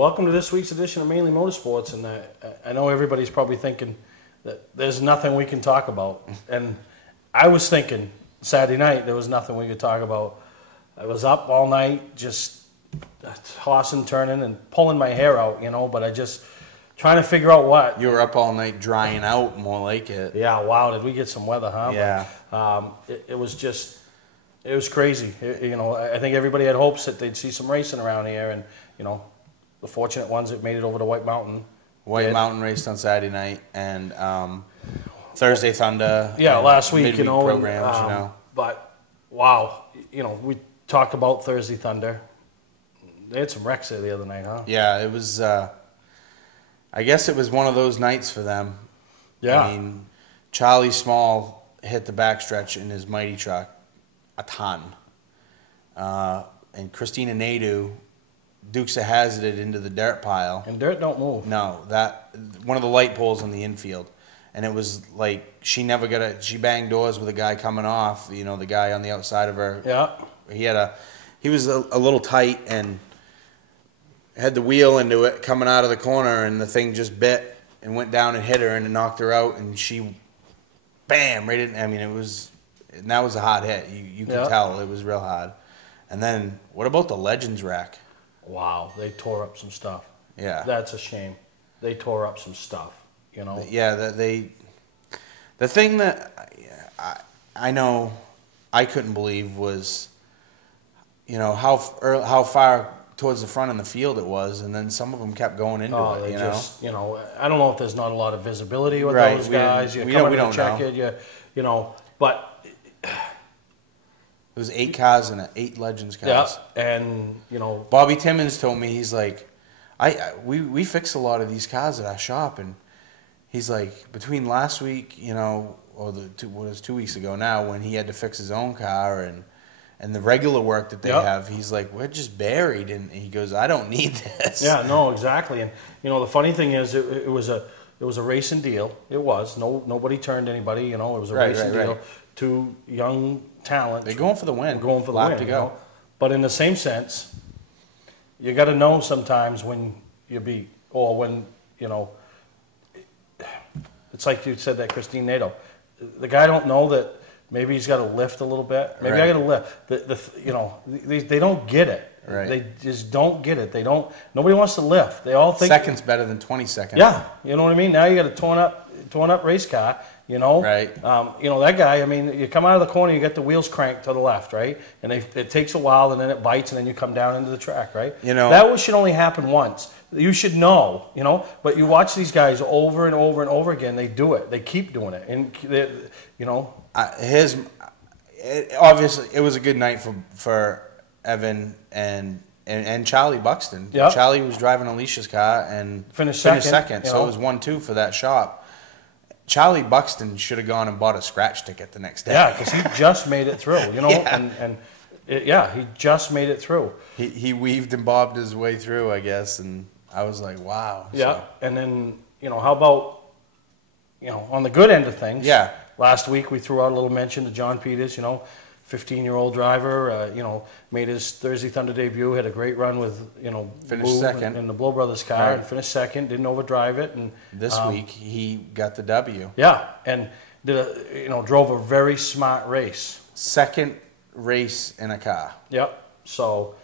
Welcome to this week's edition of Mainly Motorsports, and I know everybody's probably thinking that there's nothing we can talk about, and I was thinking Saturday night there was nothing we could talk about. I was up all night just tossing, turning, and pulling my hair out, but I just trying to figure out what. You were up all night drying out, more like it. Yeah, wow, did we get some weather, huh? Yeah. But, it was crazy. I think everybody had hopes that they'd see some racing around here, and, the fortunate ones that made it over to White Mountain. White Mountain raced on Saturday night, and Thursday Thunder. Yeah, last week, midweek programs, But, wow, we talked about Thursday Thunder. They had some wrecks there the other night, huh? Yeah, it was, I guess it was one of those nights for them. Yeah. I mean, Charlie Small hit the backstretch in his Mighty truck a ton. And Christina Nadeau Dukes of Hazzard into the dirt pile. And dirt don't move. No, that one of the light poles in the infield. And it was like she banged doors with a guy coming off, the guy on the outside of her. Yeah. He was a little tight and had the wheel into it coming out of the corner, and the thing just bit and went down and hit her and it knocked her out, and she bam right in. I mean, and that was a hard hit. You could tell it was real hard. And then what about the Legends wreck? Wow, they tore up some stuff. Yeah. That's a shame. They tore up some stuff, Yeah, the thing that I know I couldn't believe was, how far towards the front in the field it was, and then some of them kept going into it, Just, I don't know if there's not a lot of visibility with Right. those guys. We don't check know. it, but it was 8 cars in it, 8 Legends cars. Yeah, and Bobby Timmons told me, he's like, we fix a lot of these cars at our shop, and he's like, between last week, or what was 2 weeks ago now, when he had to fix his own car and the regular work that they have, he's like, we're just buried, and he goes, I don't need this. Yeah, no, exactly, and the funny thing is, it was a racing deal. It was nobody turned anybody. It was a racing deal. 2 young talents. They're going for the win. Going for the win. To go. But in the same sense, you got to know sometimes when you beat, or when it's like you said that Christine Nadeau. The guy don't know that maybe he's got to lift a little bit. Maybe I got to lift. They don't get it. Right. They just don't get it. Nobody wants to lift. They all think seconds better than 20 seconds. Yeah, you know what I mean. Now you got a torn up race car. Right. That guy. I mean, you come out of the corner, you get the wheels cranked to the left, right, and it takes a while, and then it bites, and then you come down into the track, right. That should only happen once. You should know, But you watch these guys over and over and over again. They do it. They keep doing it, and obviously it was a good night for Evan and Charlie Buxton. Yep. Charlie was driving Alicia's car and finished second. So it was 1-2 for that shop. Charlie Buxton should have gone and bought a scratch ticket the next day. Yeah, because he just made it through, he just made it through. He weaved and bobbed his way through, I guess, and I was like, wow. Yeah, so. And then, how about, on the good end of things, yeah. Last week we threw out a little mention to John Peters, 15-year-old driver, made his Thursday Thunder debut, had a great run with, finished second in the Blow Brothers car, and finished second, didn't overdrive it. And this week he got the W. Yeah, and drove a very smart race. Second race in a car. Yep. So,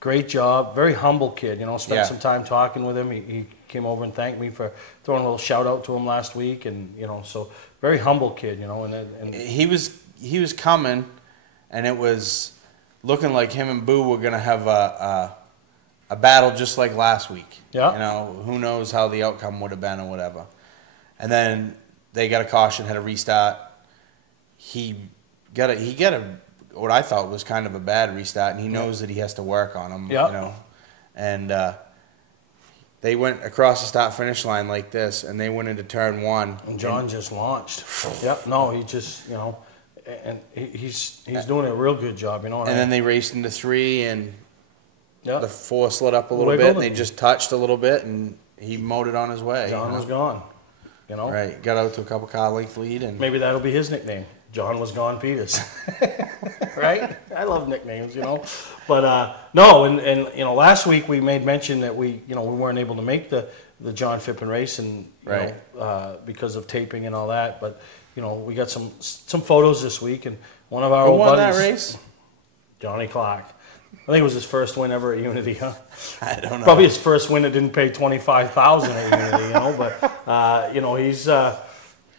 great job. Very humble kid. Spent some time talking with him. He came over and thanked me for throwing a little shout out to him last week, and so very humble kid. And he was coming, and it was looking like him and Boo were gonna have a battle just like last week. Yeah. Who knows how the outcome would have been or whatever. And then they got a caution, had a restart. He got what I thought was kind of a bad restart, and he knows that he has to work on them. Yeah. And they went across the start-finish line like this, and they went into turn 1. And John just launched. Yep. No, he just and he's doing a real good job. And then they raced into 3, and the 4 slid up a little Wiggled bit, and they just touched a little bit, and he mowed it on his way. John was gone. Right. Got out to a couple car length lead, and maybe that'll be his nickname, John was gone Peters, right? I love nicknames, you know. But no, and you know, last week we made mention that we weren't able to make the John Phippen race, and because of taping and all that. But you know, we got some photos this week, and one of our old won buddies, that race? Johnny Clark. I think it was his first win ever at Unity, huh? I don't know. Probably his first win that didn't pay $25,000 at Unity, you know. But you know, he's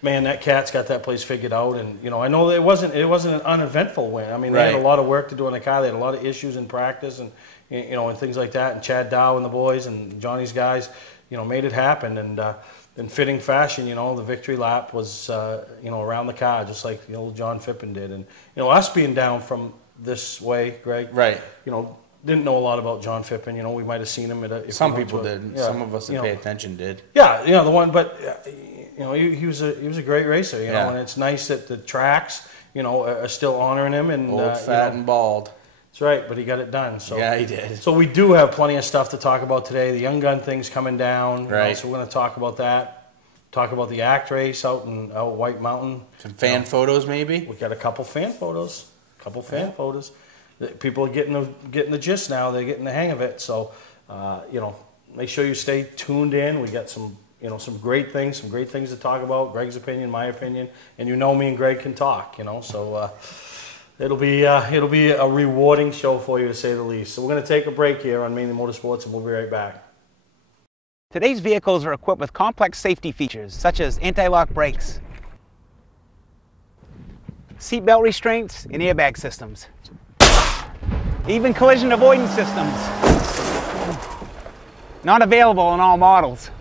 man, that cat's got that place figured out, and you know, I know that it wasn't an uneventful win. I mean, they had a lot of work to do on the car. They had a lot of issues in practice, and you know, and things like that. And Chad Dow and the boys and Johnny's guys, you know, made it happen. And in fitting fashion, you know, the victory lap was you know, around the car, just like the old John Phippen did. And you know, us being down from this way, Greg, you know, didn't know a lot about John Phippen. You know, we might have seen him at some people did. Yeah, some of us that pay attention did. Yeah, you know, the one, but you know, he was a great racer. You know, and it's nice that the tracks, you know, are still honoring him. And old, fat, and bald. That's right, but he got it done. So yeah, he did. So we do have plenty of stuff to talk about today. The Young Gun thing's coming down. Right. You know, so we're going to talk about that. Talk about the ACT race out White Mountain. Some fan photos, maybe. We got a couple fan photos. Photos. People are getting the gist now. They're getting the hang of it. So, you know, make sure you stay tuned in. We got some great things to talk about. Greg's opinion, my opinion, and you know me and Greg can talk. You know, so it'll be a rewarding show for you, to say the least. So we're going to take a break here on Mainly Motorsports, and we'll be right back. Today's vehicles are equipped with complex safety features such as anti-lock brakes, seatbelt restraints, and airbag systems. Even collision avoidance systems. Not available in all models.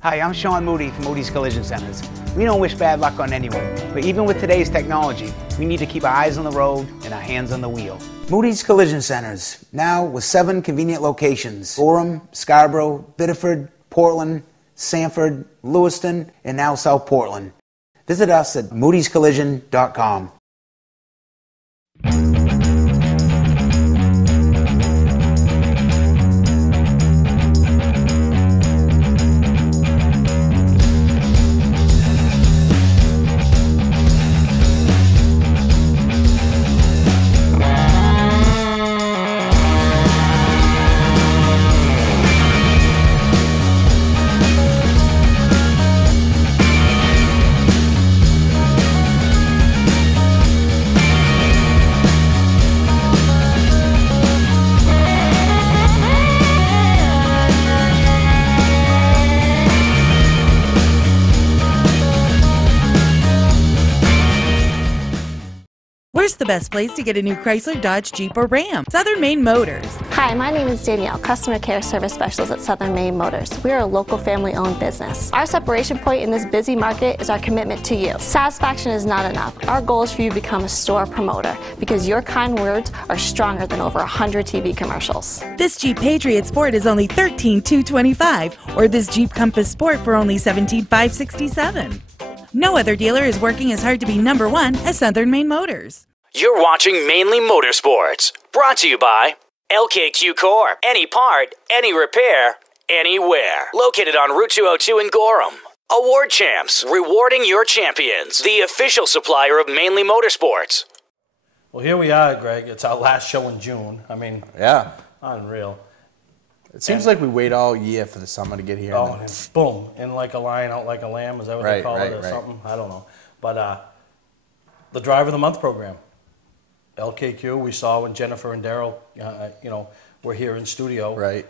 Hi, I'm Sean Moody from Moody's Collision Centers. We don't wish bad luck on anyone, but even with today's technology, we need to keep our eyes on the road and our hands on the wheel. Moody's Collision Centers, now with 7 convenient locations: Gorham, Scarborough, Biddeford, Portland, Sanford, Lewiston, and now South Portland. Visit us at moodyscollision.com. Where's the best place to get a new Chrysler, Dodge, Jeep, or Ram? Southern Maine Motors. Hi, my name is Danielle, Customer Care Service Specialist at Southern Maine Motors. We are a local family-owned business. Our separation point in this busy market is our commitment to you. Satisfaction is not enough. Our goal is for you to become a store promoter, because your kind words are stronger than over 100 TV commercials. This Jeep Patriot Sport is only $13,225, or this Jeep Compass Sport for only $17,567. No other dealer is working as hard to be number one as Southern Maine Motors. You're watching Mainly Motorsports, brought to you by LKQ Corp. Any part, any repair, anywhere. Located on Route 202 in Gorham. Award Champs, rewarding your champions. The official supplier of Mainly Motorsports. Well, here we are, Greg. It's our last show in June. I mean, yeah, unreal. It seems like we wait all year for the summer to get here. Oh, and boom, in like a lion, out like a lamb. Is that what they call it, or something? I don't know. But the Driver of the Month program. LKQ, we saw when Jennifer and Daryl, you know, were here in studio, right?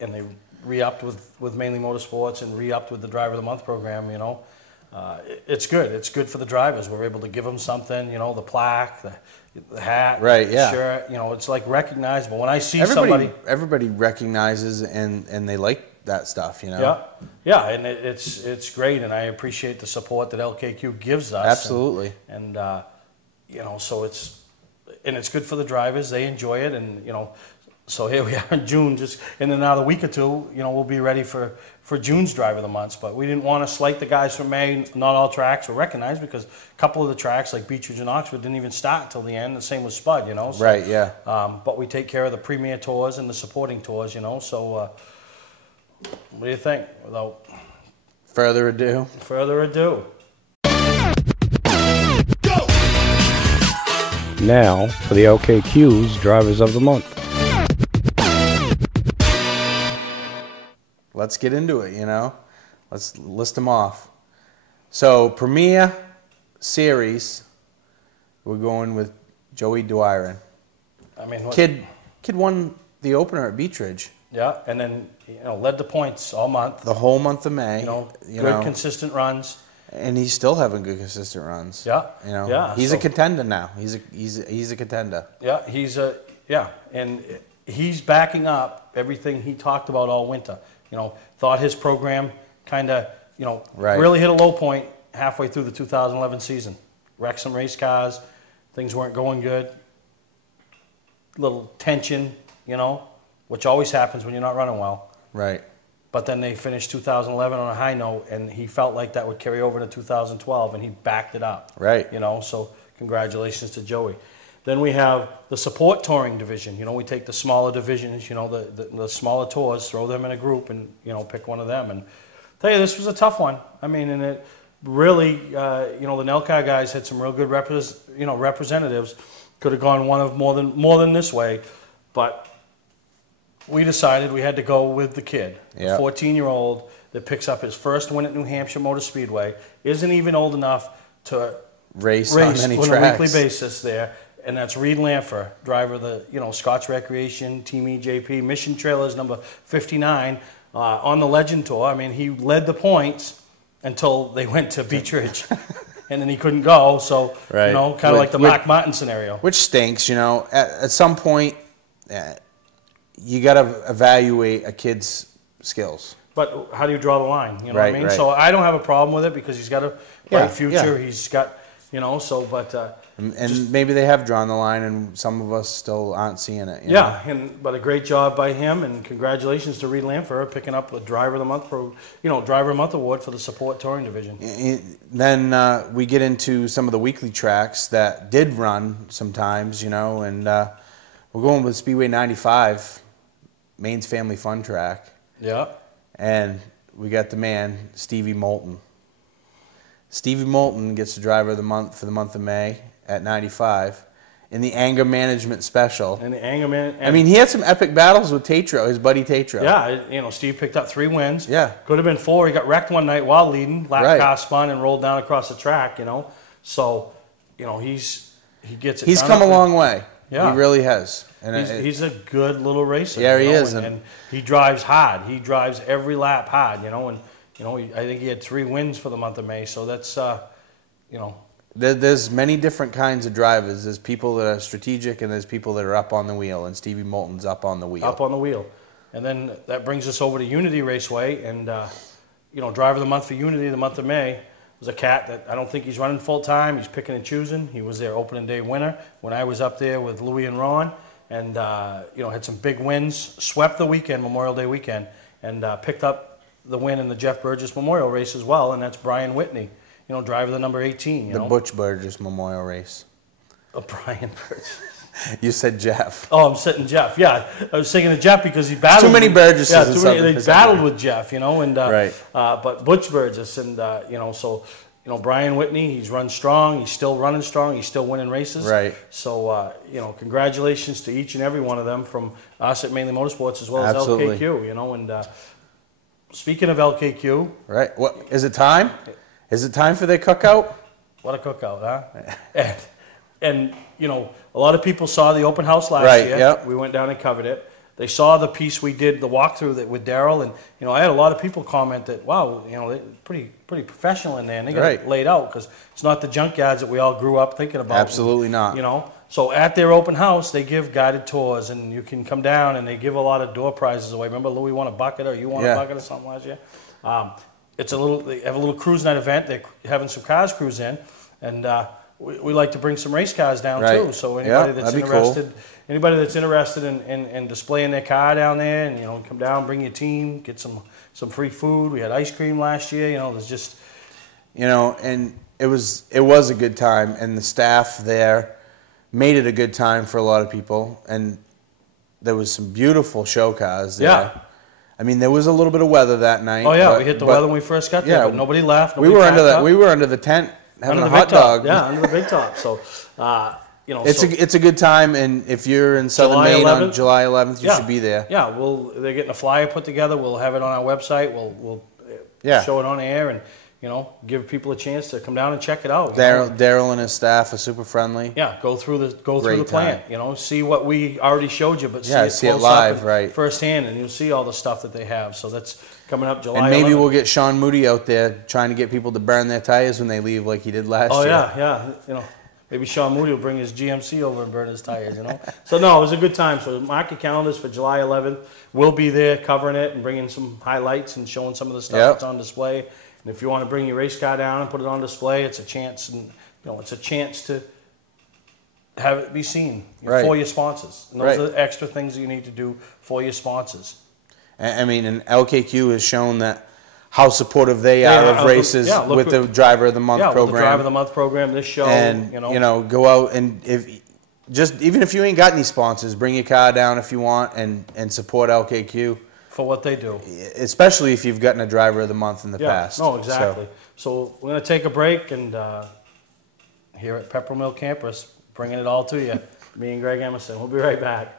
And they re-upped with Mainly Motorsports and re-upped with the Driver of the Month program. You know, it's good. It's good for the drivers. We're able to give them something. You know, the plaque, the hat, right? The shirt. You know, it's like recognizable. When I see everybody recognizes and they like that stuff. You know. Yeah, and it's great, and I appreciate the support that LKQ gives us. Absolutely. And you know, so it's good for the drivers. They enjoy it, and you know, so here we are in June. Just in another week or two, you know, we'll be ready for June's Driver of the Month. But we didn't want to slight the guys from May. Not all tracks were recognized, because a couple of the tracks, like Beechridge and Oxford, didn't even start until the end. The same with Spud, you know. So, right. Yeah. But we take care of the premier tours and the supporting tours, you know. So, what do you think? Without further ado. Further ado. Now for the LKQ's Drivers of the Month. Let's get into it, Let's list them off. So, Premier Series, we're going with Joey Dwyron. I mean, Kid won the opener at Beech Ridge. Yeah, and then led the points all month. The whole month of May. Good consistent runs. And he's still having good consistent runs. Yeah. Yeah. He's a contender now. He's a contender. Yeah, and he's backing up everything he talked about all winter. Thought his program kind of, really hit a low point halfway through the 2011 season. Wrecked some race cars. Things weren't going good. Little tension, which always happens when you're not running well. Right. But then they finished 2011 on a high note, and he felt like that would carry over to 2012, and he backed it up. Right. So congratulations to Joey. Then we have the support touring division. We take the smaller divisions, the smaller tours, throw them in a group and, pick one of them. And tell you, this was a tough one. I mean, and it really, the Nelcar guys had some real good representatives. Could have gone one of more than this way, but we decided we had to go with the kid, a 14-year-old that picks up his first win at New Hampshire Motor Speedway, isn't even old enough to race on any on tracks. a weekly basis there. And that's Reed Lanfer, driver of the Scotch Recreation, Team EJP, Mission Trailers number 59 on the Legend Tour. I mean, he led the points until they went to Beech Ridge, and then he couldn't go. So kind of like the Mark Martin scenario, which stinks. At some point, you got to evaluate a kid's skills. But how do you draw the line? You know right, what I mean? Right. So I don't have a problem with it because he's got a bright future. Yeah. He's got, And maybe they have drawn the line, and some of us still aren't seeing it. But a great job by him, and congratulations to Reed Lanfer picking up the Driver of the Month Driver of the Month award for the Support Touring Division. Then we get into some of the weekly tracks that did run sometimes, and we're going with Speedway 95, Maine's Family Fun Track. Yeah. And we got the man, Stevie Moulton. Stevie Moulton gets the Driver of the Month for the month of May at 95 in the Anger Management Special. I mean, he had some epic battles with Tatro, his buddy Tatro. Yeah, Steve picked up 3 wins. Yeah. Could have been 4. He got wrecked one night while leading. Lap car spun and rolled down across the track, So, he gets it. He's come a long way. Yeah. He really has. And he's a good little racer. Yeah, he is. And he drives hard. He drives every lap hard, and I think he had 3 wins for the month of May. So that's, There's many different kinds of drivers. There's people that are strategic, and there's people that are up on the wheel. And Stevie Moulton's up on the wheel. Up on the wheel. And then that brings us over to Unity Raceway. And, Driver of the Month for Unity, the month of May, was a cat that I don't think he's running full time. He's picking and choosing. He was their opening day winner when I was up there with Louie and Ron. And, had some big wins, swept the weekend, Memorial Day weekend, and picked up the win in the Jeff Burgess Memorial Race as well, and that's Brian Whitney, driver the number 18. The Butch Burgess Memorial Race. Brian Burgess. You said Jeff. Oh, I'm sitting Jeff. Yeah, I was thinking of Jeff because he battled. Too many Burgesses. Yeah, they battled with Jeff, and right. But Butch Burgess, and so. Brian Whitney, he's run strong. He's still running strong. He's still winning races. Right. So, congratulations to each and every one of them from us at Mainly Motorsports as well Absolutely. as LKQ, and speaking of LKQ. Right. What, is it time? Is it time for their cookout? What a cookout, huh? and a lot of people saw the open house last year. Yep. We went down and covered it. They saw the piece we did, the walkthrough with Daryl, and I had a lot of people comment that, wow, they're pretty professional in there, and they got it laid out because it's not the junkyards that we all grew up thinking about. Absolutely not. So at their open house, they give guided tours, and you can come down, and they give a lot of door prizes away. Remember, Louie won a bucket, or you won a bucket or something last year. They have a little cruise night event. They're having some cars cruise in, and we like to bring some race cars down too. So anybody that's interested in displaying their car down there, and come down, bring your team, get some free food. We had ice cream last year. There's just and it was a good time, and the staff there made it a good time for a lot of people, and there was some beautiful show cars there. Yeah. I mean, there was a little bit of weather that night. Oh yeah, we hit the weather when we first got there, but nobody left. We were under the tent having a hot dog. Yeah, under the big top. So, you know, it's a good time, and if you're in Southern Maine on July 11th, you should be there. Yeah, they're getting a flyer put together. We'll have it on our website. We'll show it on air, and give people a chance to come down and check it out. Daryl and his staff are super friendly. Yeah, go through the plant. See what we already showed you, but see it live, right, firsthand, and you'll see all the stuff that they have. So that's coming up July. And maybe 11th. We'll get Sean Moody out there trying to get people to burn their tires when they leave, like he did last year. Oh yeah. Maybe Sean Moody will bring his GMC over and burn his tires, So, no, it was a good time. So, mark your calendars for July 11th. We'll be there covering it and bringing some highlights and showing some of the stuff that's on display. And if you want to bring your race car down and put it on display, it's a chance. And it's a chance to have it be seen for your sponsors. And those are the extra things that you need to do for your sponsors. I mean, and LKQ has shown that how supportive they are of races with the Driver of the Month program. With the Driver of the Month program, this show. And, go out and even if you ain't got any sponsors, bring your car down if you want and support LKQ. For what they do. Especially if you've gotten a Driver of the Month in the past. No, exactly. So we're going to take a break, and here at Peppermill Campus, bringing it all to you, me and Greg Emerson. We'll be right back.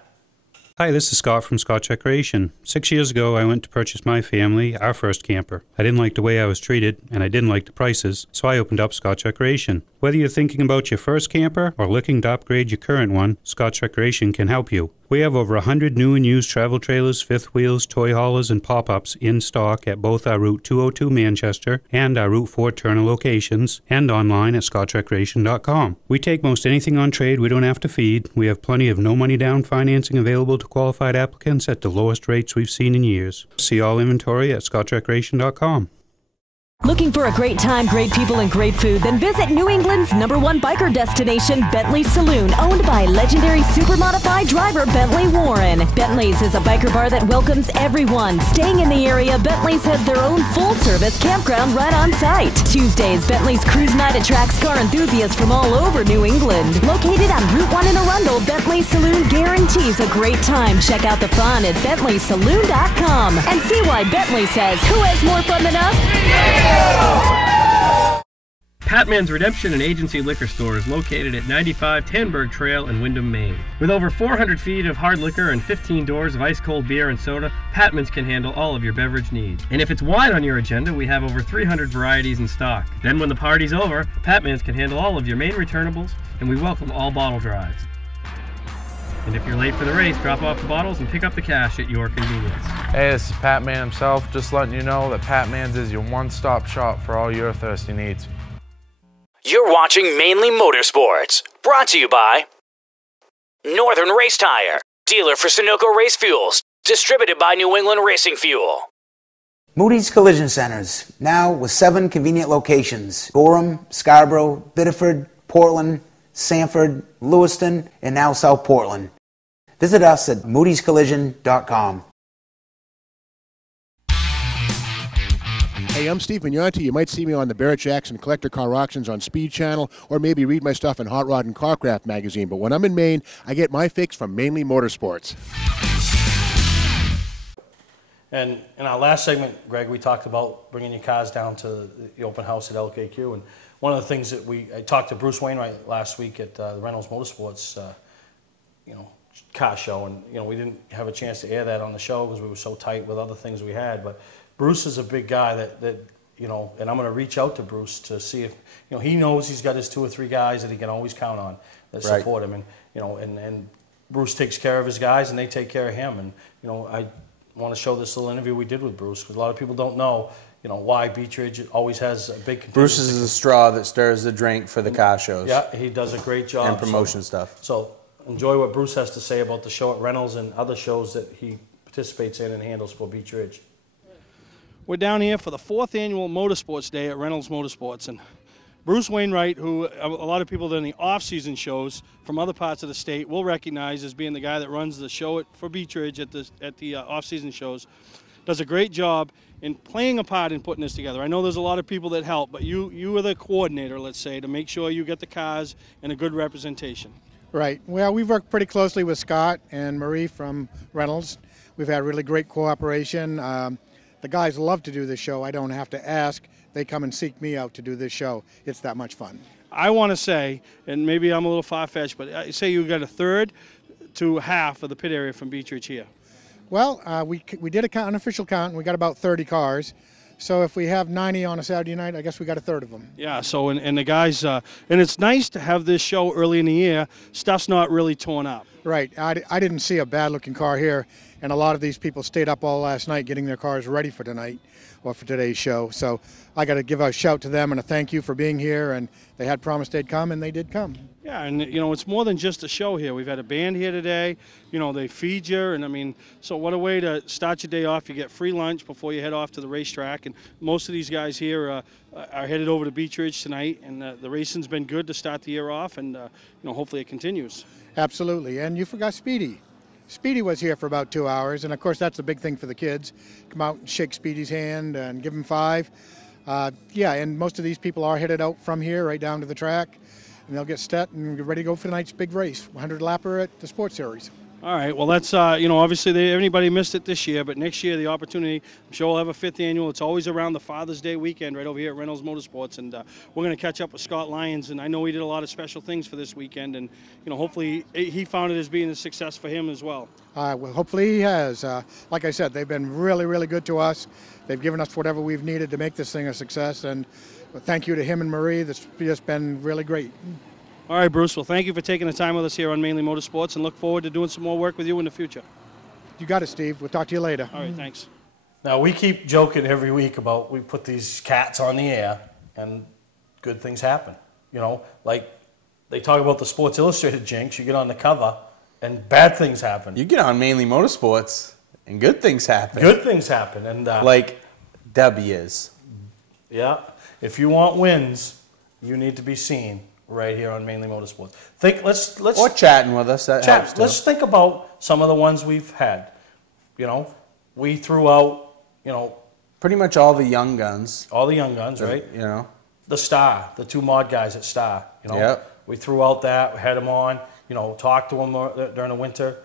Hi, this is Scott from Scotch Recreation. 6 years ago, I went to purchase my family our first camper. I didn't like the way I was treated, and I didn't like the prices, so I opened up Scotch Recreation. Whether you're thinking about your first camper or looking to upgrade your current one, Scotch Recreation can help you. We have over 100 new and used travel trailers, fifth wheels, toy haulers, and pop-ups in stock at both our Route 202 Manchester and our Route 4 Turner locations, and online at scotchrecreation.com. We take most anything on trade we don't have to feed. We have plenty of no-money-down financing available to qualified applicants at the lowest rates we've seen in years. See all inventory at scotchrecreation.com. Looking for a great time, great people, and great food? Then visit New England's #1 biker destination, Bentley's Saloon, owned by legendary super-modified driver Bentley Warren. Bentley's is a biker bar that welcomes everyone. Staying in the area, Bentley's has their own full-service campground right on site. Tuesdays, Bentley's Cruise Night attracts car enthusiasts from all over New England. Located on Route 1 in Arundel, Bentley's Saloon guarantees a great time. Check out the fun at BentleySaloon.com and see why Bentley says, who has more fun than us? Patman's Redemption and Agency Liquor Store is located at 95 Tanberg Trail in Windham, Maine. With over 400 feet of hard liquor and 15 doors of ice-cold beer and soda, Patman's can handle all of your beverage needs. And if it's wine on your agenda, we have over 300 varieties in stock. Then when the party's over, Patman's can handle all of your Maine returnables, and we welcome all bottle drives. And if you're late for the race, drop off the bottles and pick up the cash at your convenience. Hey, this is Pat Man himself, just letting you know that Pat Man's is your one-stop shop for all your thirsty needs. You're watching Mainly Motorsports, brought to you by Northern Race Tire, dealer for Sunoco Race Fuels, distributed by New England Racing Fuel. Moody's Collision Centers, now with 7 convenient locations: Gorham, Scarborough, Biddeford, Portland, Sanford, Lewiston, and now South Portland. Visit us at moodyscollision.com. Hey, I'm Steve Mignotti. You might see me on the Barrett Jackson Collector Car Auctions on Speed Channel, or maybe read my stuff in Hot Rod and Carcraft magazine. But when I'm in Maine, I get my fix from Mainely Motorsports. And in our last segment, Greg, we talked about bringing your cars down to the open house at LKQ. And one of the things that I talked to Bruce Wainwright last week at the Reynolds Motorsports, car show, and we didn't have a chance to air that on the show because we were so tight with other things we had. But Bruce is a big guy that and I'm going to reach out to Bruce to see if he knows he's got his 2 or 3 guys that he can always count on that support him, and and Bruce takes care of his guys and they take care of him. And I want to show this little interview we did with Bruce because a lot of people don't know why Beech Ridge always has a big. Bruce is the straw that stirs the drink for the car shows. Yeah, he does a great job. And promotion stuff. So enjoy what Bruce has to say about the show at Reynolds and other shows that he participates in and handles for Beech Ridge. We're down here for the 4th annual Motorsports Day at Reynolds Motorsports, and Bruce Wainwright, who a lot of people in the off-season shows from other parts of the state will recognize as being the guy that runs the show for Beech Ridge at the off-season shows, does a great job in playing a part in putting this together. I know there's a lot of people that help, but you are the coordinator, let's say, to make sure you get the cars and a good representation. Right. Well, we've worked pretty closely with Scott and Marie from Reynolds. We've had really great cooperation. The guys love to do this show. I don't have to ask. They come and seek me out to do this show. It's that much fun. I want to say, and maybe I'm a little far-fetched, but I say you got a third to half of the pit area from Beech Ridge here. Well, we did an unofficial count, and we got about 30 cars. So if we have 90 on a Saturday night, I guess we got a third of them. Yeah, so, and the guys, and it's nice to have this show early in the year. Stuff's not really torn up. Right. I didn't see a bad-looking car here, and a lot of these people stayed up all last night getting their cars ready for tonight or for today's show. So I got to give a shout to them and a thank you for being here, and they had promised they'd come, and they did come. Yeah, and it's more than just a show here. We've had a band here today. They feed you, and I mean, so what a way to start your day off. You get free lunch before you head off to the racetrack, and most of these guys here are headed over to Beech Ridge tonight, and the racing's been good to start the year off, and hopefully it continues. Absolutely, and you forgot Speedy. Speedy was here for about 2 hours, and of course that's the big thing for the kids. Come out and shake Speedy's hand and give him 5. Yeah, and most of these people are headed out from here right down to the track, and they'll get set and get ready to go for tonight's big race, 100 lapper at the Sports Series. All right, well, that's, obviously everybody missed it this year, but next year the opportunity, I'm sure we'll have a 5th annual. It's always around the Father's Day weekend right over here at Reynolds Motorsports, and we're going to catch up with Scott Lyons, and I know he did a lot of special things for this weekend, and, hopefully he found it as being a success for him as well. Well, hopefully he has. Like I said, they've been really, really good to us. They've given us whatever we've needed to make this thing a success, and thank you to him and Marie. That's just been really great. All right, Bruce. Well, thank you for taking the time with us here on Mainly Motorsports, and look forward to doing some more work with you in the future. You got it, Steve. We'll talk to you later. All right, thanks. Now, we keep joking every week about we put these cats on the air, and good things happen. Like they talk about the Sports Illustrated jinx. You get on the cover, and bad things happen. You get on Mainly Motorsports, and good things happen. Good things happen. And like W's. Yeah. If you want wins, you need to be seen right here on Mainly Motorsports. Let's or chatting with us. That helps too. Let's think about some of the ones we've had. We threw out, pretty much all the young guns. All the young guns, right? The Star, the 2 mod guys at Star. Yep. We threw out that, had them on. Talked to them during the winter.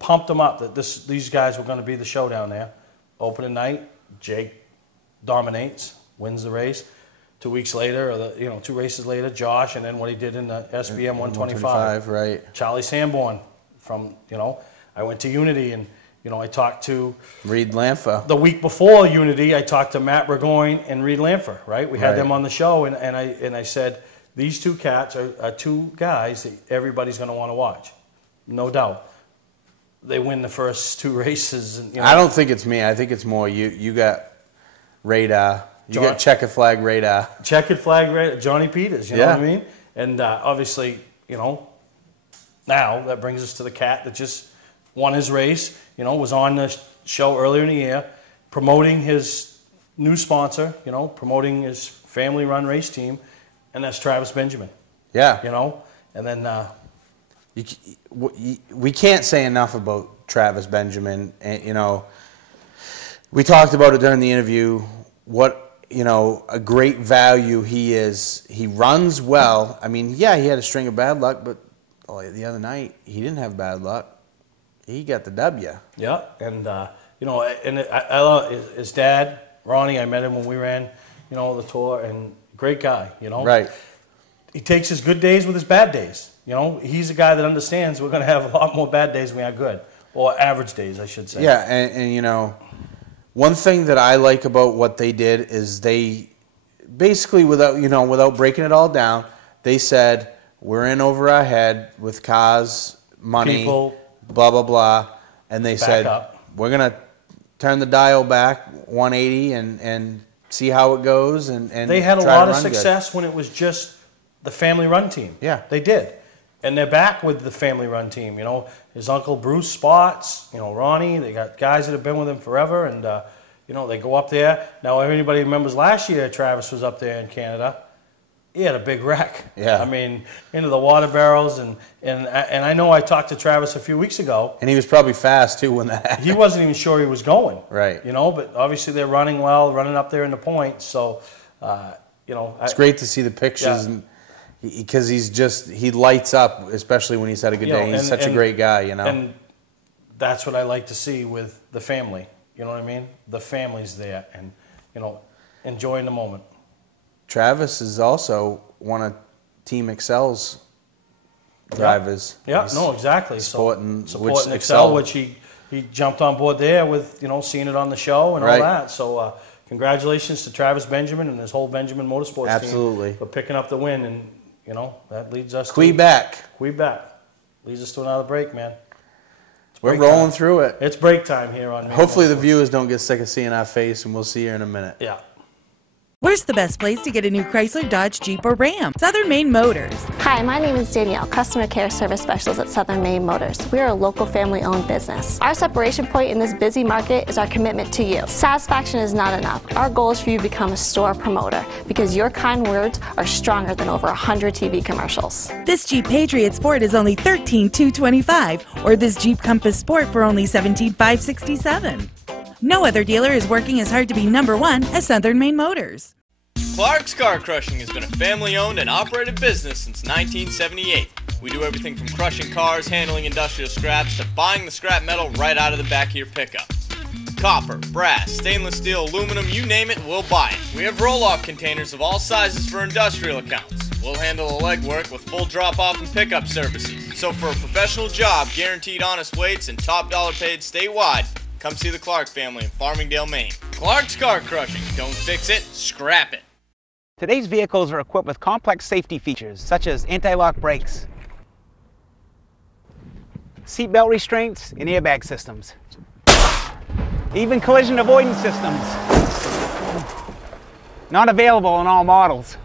Pumped them up that these guys were going to be the show down there. Opening night, Jake dominates, wins the race. 2 weeks later, or 2 races later, Josh, and then what he did in the SBM 125. Right. Charlie Sanborn from, I went to Unity, and, I talked to Reed Lanfer. The week before Unity, I talked to Matt Burgoyne and Reed Lanfer, right? We had them on the show, and I said, these 2 cats are 2 guys that everybody's going to want to watch. No doubt. They win the first 2 races. And, I don't think it's me. I think it's more you got radar. You got checkered flag radar. Checkered flag radar, Johnny Peters, you know what I mean? And obviously, now that brings us to the cat that just won his race, was on the show earlier in the year, promoting his new sponsor, promoting his family-run race team, and that's Travis Benjamin. Yeah. And then... we can't say enough about Travis Benjamin. And, we talked about it during the interview, what... a great value he is. He runs well. I mean, he had a string of bad luck, but the other night he didn't have bad luck. He got the W. Yeah, and I love his dad, Ronnie. I met him when we ran, the tour, and great guy. Right. He takes his good days with his bad days. He's a guy that understands we're going to have a lot more bad days than we are good, or average days, I should say. Yeah, and one thing that I like about what they did is they basically, without breaking it all down, they said, we're in over our head with cars, money, people, blah, blah, blah. And they said, we're going to turn the dial back 180 and see how it goes. And they had a lot of success when it was just the family-run team. Yeah. They did. And they're back with the family-run team. His uncle Bruce Spots, Ronnie. They got guys that have been with him forever, and they go up there. Now, if anybody remembers last year, Travis was up there in Canada. He had a big wreck. Yeah. I mean, into the water barrels, and I know I talked to Travis a few weeks ago. And he was probably fast too when that happened. He wasn't even sure he was going. Right. But obviously they're running well, running up there in the points. So, it's great to see the pictures. Yeah. And because he lights up, especially when he's had a good day. He's such a great guy, And that's what I like to see with the family. You know what I mean? The family's there and, enjoying the moment. Travis is also one of Team Excel's drivers. Yeah, no, exactly. Supporting Excel, which he jumped on board there with, seeing it on the show and all that. So congratulations to Travis Benjamin and his whole Benjamin Motorsports team for picking up the win. And, that leads us Quebec. Leads us to another break, man. We're rolling through it. It's break time here on Hopefully the viewers don't get sick of seeing our face, and we'll see you in a minute. Yeah. Where's the best place to get a new Chrysler, Dodge, Jeep, or Ram? Southern Maine Motors. Hi, my name is Danielle, Customer Care Service Specialist at Southern Maine Motors. We are a local family-owned business. Our separation point in this busy market is our commitment to you. Satisfaction is not enough. Our goal is for you to become a store promoter because your kind words are stronger than over 100 TV commercials. This Jeep Patriot Sport is only $13,225, or this Jeep Compass Sport for only $17,567. No other dealer is working as hard to be number one as Southern Maine Motors. Clark's Car Crushing has been a family-owned and operated business since 1978. We do everything from crushing cars, handling industrial scraps, to buying the scrap metal right out of the back of your pickup. Copper, brass, stainless steel, aluminum, you name it, we'll buy it. We have roll-off containers of all sizes for industrial accounts. We'll handle the legwork with full drop-off and pickup services. So for a professional job, guaranteed honest weights, and top dollar paid statewide, come see the Clark family in Farmingdale, Maine. Clark's Car Crushing. Don't fix it, scrap it. Today's vehicles are equipped with complex safety features such as anti-lock brakes, seatbelt restraints, and airbag systems, even collision avoidance systems. Not available in all models.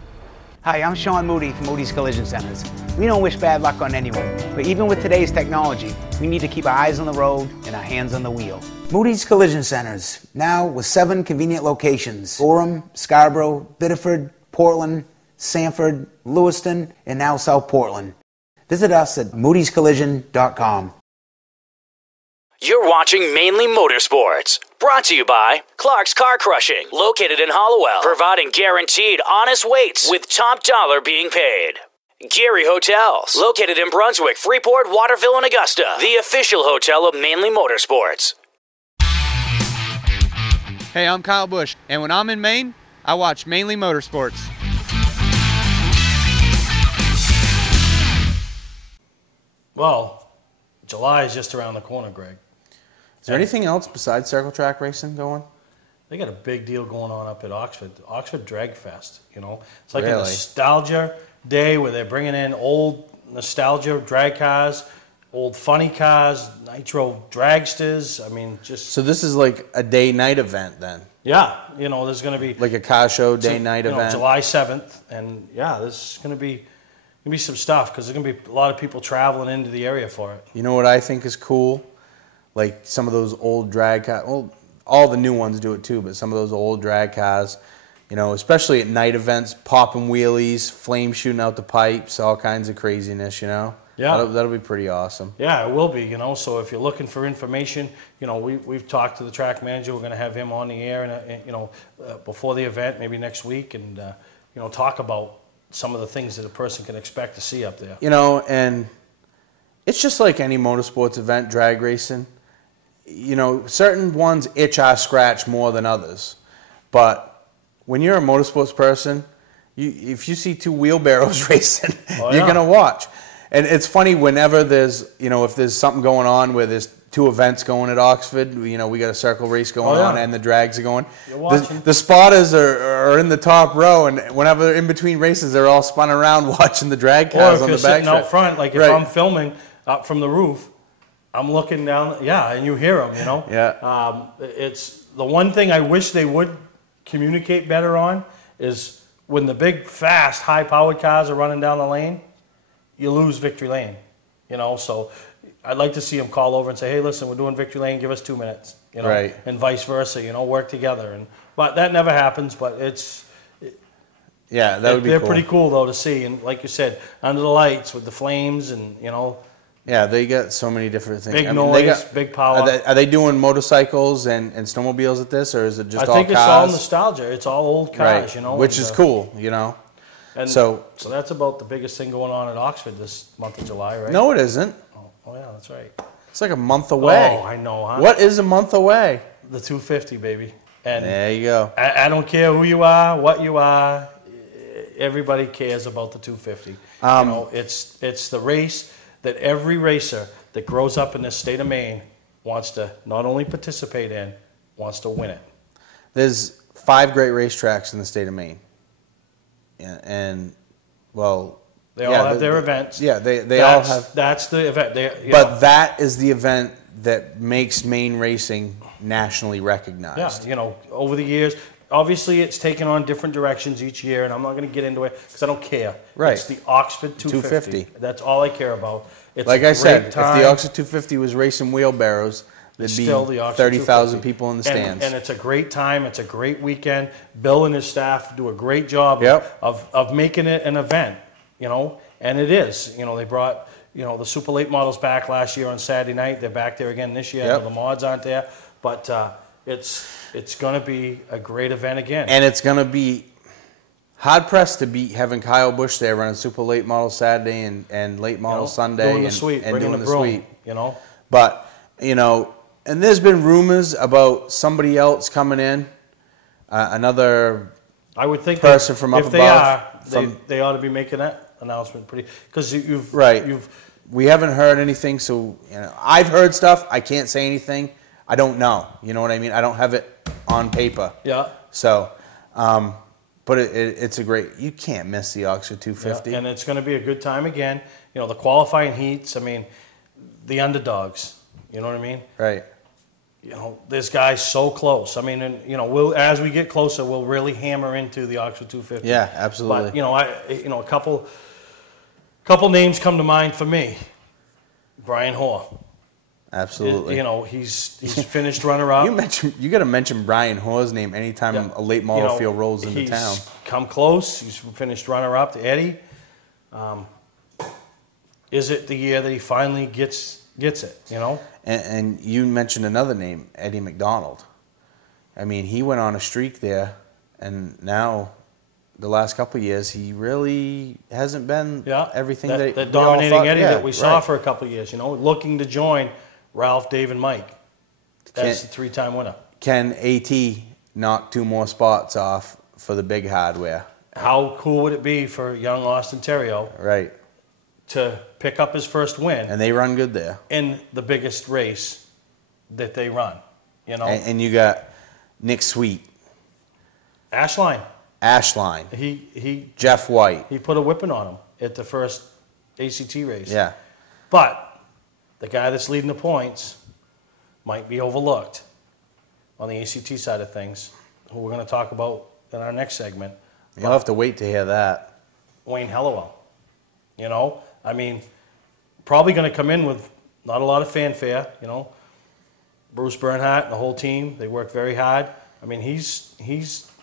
Hi, I'm Sean Moody from Moody's Collision Centers. We don't wish bad luck on anyone, but even with today's technology, we need to keep our eyes on the road and our hands on the wheel. Moody's Collision Centers, now with 7 convenient locations: Gorham, Scarborough, Biddeford, Portland, Sanford, Lewiston, and now South Portland. Visit us at moodyscollision.com. You're watching Mainly Motorsports, brought to you by Clark's Car Crushing, located in Hollowell, providing guaranteed honest weights with top dollar being paid. Gary Hotels, located in Brunswick, Freeport, Waterville, and Augusta, the official hotel of Mainly Motorsports. Hey, I'm Kyle Busch, and when I'm in Maine, I watch Mainly Motorsports. Well, July is just around the corner, Greg. Is there anything else besides circle track racing going? They got a big deal going on up at Oxford Drag Fest. It's like a nostalgia day where they're bringing in old nostalgia drag cars, old funny cars, nitro dragsters. I mean, just so this is like a day-night event then. Yeah, there's going to be like a car show day-night event. July 7th, and there's going to be some stuff because there's going to be a lot of people traveling into the area for it. You know what I think is cool? Like some of those old drag cars. Well, all the new ones do it too, but some of those old drag cars, especially at night events, popping wheelies, flames shooting out the pipes, all kinds of craziness, Yeah. That'll be pretty awesome. Yeah, it will be, So if you're looking for information, we've talked to the track manager. We're going to have him on the air, and before the event, maybe next week, and talk about some of the things that a person can expect to see up there. And it's just like any motorsports event, drag racing. Certain ones itch our scratch more than others, but when you're a motorsports person, if you see 2 wheelbarrows racing, you're going to watch. And it's funny whenever there's, if there's something going on where there's 2 events going at Oxford, we got a circle race going on and the drags are going. The spotters are in the top row, and whenever they're in between races, they're all spun around watching the drag cars on the back. Or if you're sitting out front, like if I'm filming up from the roof, I'm looking down, and you hear them, Yeah. It's the one thing I wish they would communicate better on is when the big, fast, high-powered cars are running down the lane, you lose victory lane, So I'd like to see them call over and say, hey, listen, we're doing victory lane, give us 2 minutes, Right. And vice versa, work together. But that never happens, but that would be cool. They're pretty cool, though, to see. And like you said, under the lights with the flames and, Yeah, they got so many different things. Big noise, big power. Are they doing motorcycles and snowmobiles at this, or is it just all cars? I think it's all nostalgia. It's all old cars, right. Which is cool, And so that's about the biggest thing going on at Oxford this month of July, right? No, it isn't. Oh yeah, that's right. It's like a month away. Oh, I know, huh? What is a month away? The 250, baby. And there you go. I don't care who you are, what you are. everybody cares about the 250. It's the race that every racer that grows up in this state of Maine wants to not only participate in, wants to win it. There's 5 great racetracks in the state of Maine. And well, they all have their events. Yeah, they all have. That's the event. But that is the event that makes Maine racing nationally recognized. Yeah, over the years, obviously it's taken on different directions each year, and I'm not going to get into it because I don't care. Right. It's the Oxford 250. That's all I care about. It's like I said, time. If the Oxford 250 was racing wheelbarrows, there'd be 30,000 people in the stands. And it's a great time. It's a great weekend. Bill and his staff do a great job of making it an event, and it is. They brought, the super late models back last year on Saturday night. They're back there again this year. Yep. The mods aren't there, but it's going to be a great event again. And it's going to be hard-pressed to beat having Kyle Busch there running super late model Saturday and late model Sunday doing the sweep, and doing the broom, sweep. But, and there's been rumors about somebody else coming in, another I would think person from up above. They ought to be making that announcement because we haven't heard anything, so I've heard stuff. I can't say anything. I don't know. You know what I mean? I don't have it on paper. Yeah. So, but it's a great. You can't miss the Oxford 250. Yeah, and it's going to be a good time again. The qualifying heats. I mean, the underdogs. You know what I mean? Right. This guy's so close. I mean, and we'll as we get closer, we'll really hammer into the Oxford 250. Yeah, absolutely. But a couple names come to mind for me. Brian Hoare. Absolutely. He's finished runner-up. You got to mention Brian Hoare's name anytime a late model field rolls into town. He's come close. He's finished runner-up to Eddie. Is it the year that he finally gets it? And you mentioned another name, Eddie McDonald. I mean, he went on a streak there, and now the last couple of years, he really hasn't been everything that dominating Eddie that we saw for a couple of years. Looking to join Ralph, Dave, and Mike. That's the 3-time winner. Can AT knock 2 more spots off for the big hardware? How cool would it be for young Austin Terrio? Right. To pick up his first win. And they run good there. In the biggest race that they run, And you got Nick Sweet. Ashline. He Jeff White. He put a whipping on him at the first ACT race. Yeah. But the guy that's leading the points might be overlooked on the ACT side of things, who we're going to talk about in our next segment. You'll have to wait to hear that. Wayne Hellewell. I mean, probably going to come in with not a lot of fanfare. Bruce Bernhardt and the whole team, they work very hard. I mean, he's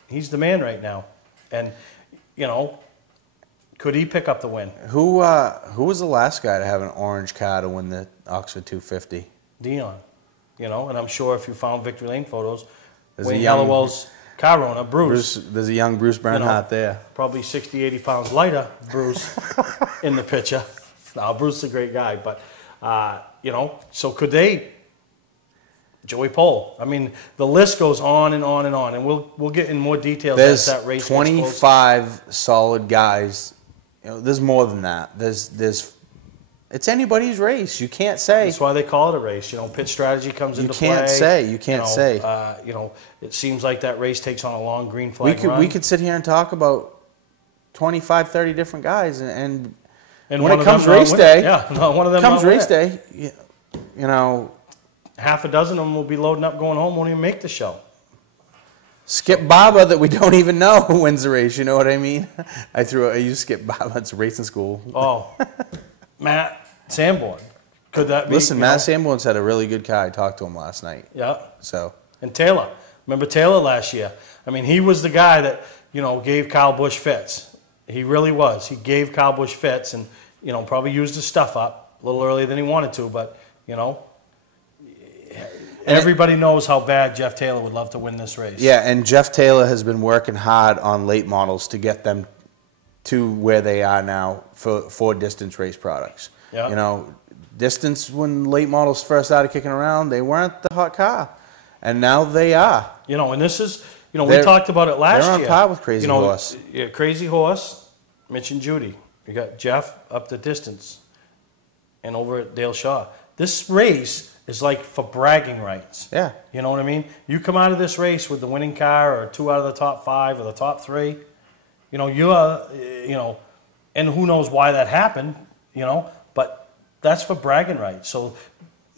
the man right now, and could he pick up the win? Who was the last guy to have an orange car to win the Oxford 250? Dion. And I'm sure if you found Victory Lane photos, Wayne Hellewell's car owner, Bruce. There's a young Bruce Bernhardt there. Probably 60, 80 pounds lighter, Bruce, in the picture. Now, Bruce is a great guy, but, so could they? Joey Pole. I mean, the list goes on and on and on, and we'll get in more details as that race gets close. There's 25 solid guys. There's more than that. It's anybody's race. You can't say. That's why they call it a race. Pit strategy comes into play. You can't say. It seems like that race takes on a long green flag run. We could sit here and talk about 25, 30 different guys, and when it comes race day, one of them comes race day, half a dozen of them will be loading up, going home, won't even make the show. Skip Baba that we don't even know wins the race. You know what I mean? I used Skip Baba. It's racing school. Oh, Matt Sanborn. Could that be? Listen, Matt Sanborn's had a really good car. I talked to him last night. Yeah. So. And Taylor. Remember Taylor last year? I mean, he was the guy that, gave Kyle Busch fits. He really was. He gave Kyle Busch fits and, probably used his stuff up a little earlier than he wanted to, but, everybody knows how bad Jeff Taylor would love to win this race. Yeah, and Jeff Taylor has been working hard on late models to get them to where they are now for distance race products. Yeah. Distance, when late models first started kicking around, they weren't the hot car. And now they are. And this is, we talked about it last year. They're on par with Crazy Horse. Crazy Horse, Mitch and Judy. You got Jeff up the distance and over at Dale Shaw. This race is like for bragging rights. Yeah. You know what I mean? You come out of this race with the winning car or 2 out of the top 5 or the top 3. You know, and who knows why that happened, but that's for bragging rights. So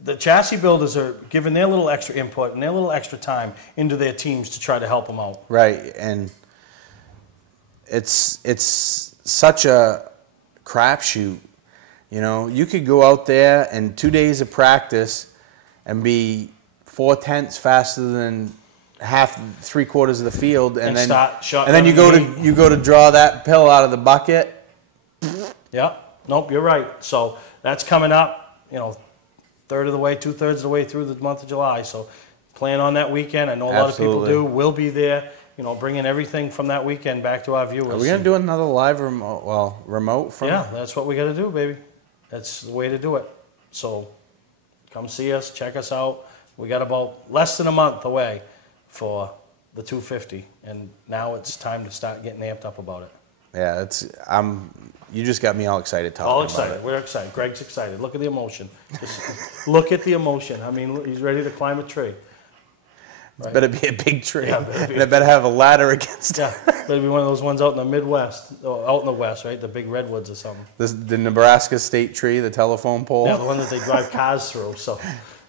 the chassis builders are giving their little extra input and their little extra time into their teams to try to help them out. Right, and it's such a crapshoot. You could go out there in 2 days of practice and be 4/10 faster than half, 3/4 of the field, and then you go to draw that pill out of the bucket. Yeah, nope, you're right. So that's coming up. Third of the way, 2/3 of the way through the month of July. So plan on that weekend. I know a lot of people do. We'll be there. Bringing everything from that weekend back to our viewers. Are we gonna do another live remote? Well, remote from? Yeah, that's what we got to do, baby. That's the way to do it. So come see us, check us out. We got about less than a month away for the 250, and now it's time to start getting amped up about it. Yeah, you just got me all excited talking all excited. about it. We're excited. Greg's excited. Look at the emotion. Just look at the emotion. I mean, he's ready to climb a tree. Right? It better be a big tree. Yeah, and it better have a ladder against it. Yeah, better be one of those ones out in the Midwest, out in the West, right? The big redwoods or something. The Nebraska state tree, the telephone pole. Yeah, the one that they drive cars through. So,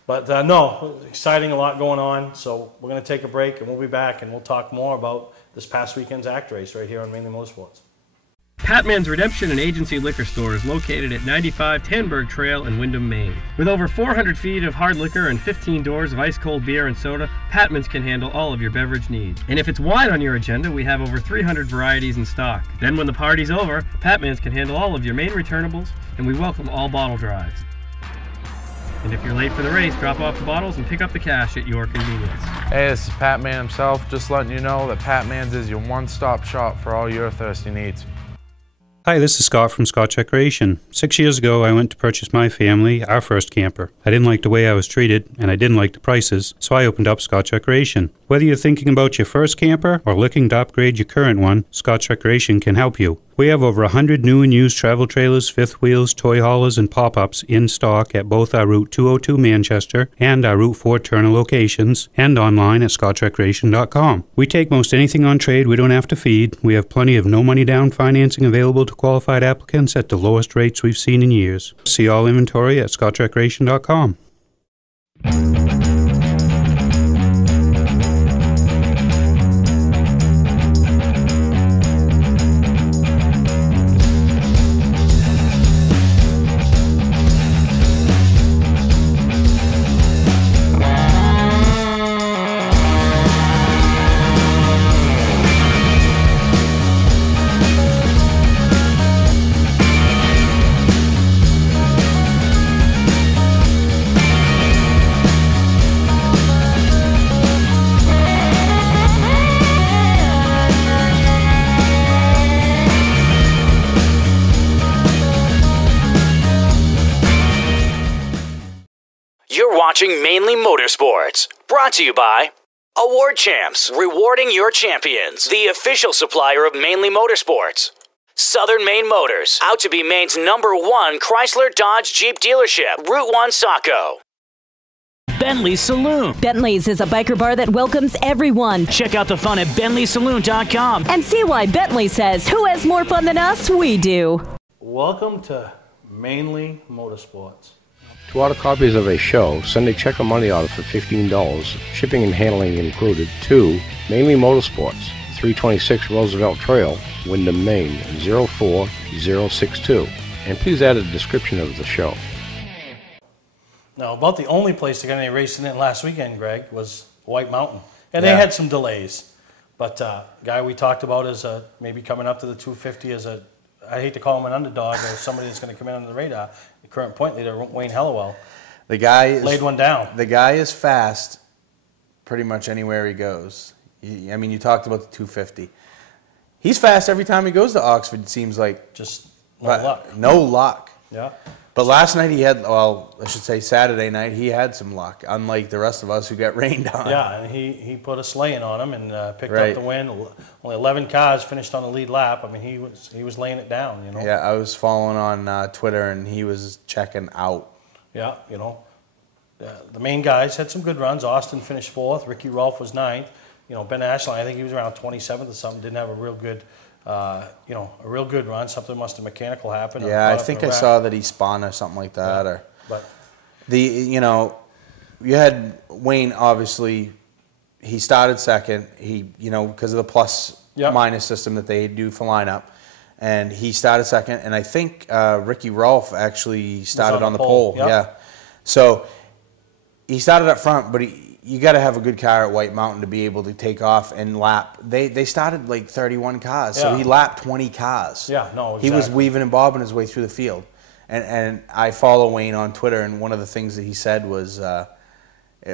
but no, exciting, a lot going on. So we're going to take a break, and we'll be back, and we'll talk more about this past weekend's ACT race right here on Mainly Motorsports. Patman's Redemption and Agency Liquor Store is located at 95 Tanberg Trail in Windham, Maine. With over 400 feet of hard liquor and 15 doors of ice-cold beer and soda, Patman's can handle all of your beverage needs. And if it's wine on your agenda, we have over 300 varieties in stock. Then when the party's over, Patman's can handle all of your main returnables, and we welcome all bottle drives. And if you're late for the race, drop off the bottles and pick up the cash at your convenience. Hey, this is Pat Man himself, just letting you know that Pat Man's is your one-stop shop for all your thirsty needs. Hi, this is Scott from Scott Recreation. 6 years ago, I went to purchase my family our first camper. I didn't like the way I was treated, and I didn't like the prices, so I opened up Scott Recreation. Whether you're thinking about your first camper or looking to upgrade your current one, Scott Recreation can help you. We have over 100 new and used travel trailers, fifth wheels, toy haulers, and pop-ups in stock at both our Route 202 Manchester and our Route 4 Turner locations, and online at scotchrecreation.com. We take most anything on trade we don't have to feed. We have plenty of no-money down financing available to qualified applicants at the lowest rates we've seen in years. See all inventory at scotchrecreation.com. Watching Mainly Motorsports, brought to you by Award Champs, rewarding your champions, the official supplier of Mainly Motorsports. Southern Maine Motors, out to be Maine's #1 Chrysler Dodge Jeep dealership, Route 1 Saco. Bentley Saloon. Bentley's is a biker bar that welcomes everyone. Check out the fun at BentleySaloon.com. And see why Bentley says, who has more fun than us? We do. Welcome to Mainly Motorsports. To order copies of a show, send a check or money order for $15, shipping and handling included, to Mainly Motorsports, 326 Roosevelt Trail, Windham, Maine, 04062. And please add a description of the show. Now, about the only place to get any racing in last weekend, Greg, was White Mountain. And they had some delays. But guy we talked about is maybe coming up to the 250 as a, I hate to call him an underdog or somebody that's going to come in under the radar. The current point leader, Wayne Hellewell, laid one down. The guy is fast pretty much anywhere he goes. I mean, you talked about the 250. He's fast every time he goes to Oxford, it seems like. Just no luck. No luck. Yeah. But last night he had, well, I should say Saturday night, he had some luck, unlike the rest of us who got rained on. Yeah, and he put a slaying on him and picked Right. up the win. Only 11 cars finished on the lead lap. I mean, he was laying it down, you know. Yeah, I was following on Twitter, and he was checking out. Yeah, you know. The main guys had some good runs. Austin finished 4th. Ricky Rolfe was 9th. You know, Ben Ashline, I think he was around 27th or something. Didn't have a real good, a real good run. Something must have mechanical happened. Yeah, I think I saw that he spun or something like that. Yeah, or but you had Wayne. Obviously, he started second. He, because of the plus minus system that they do for lineup, and he started second. And I think Ricky Rolfe actually started on the pole. Yep. Yeah, so he started up front, but you got to have a good car at White Mountain to be able to take off and lap. They started like 31 cars, so he lapped 20 cars. Yeah, no, exactly. He was weaving and bobbing his way through the field. And I follow Wayne on Twitter, and one of the things that he said was,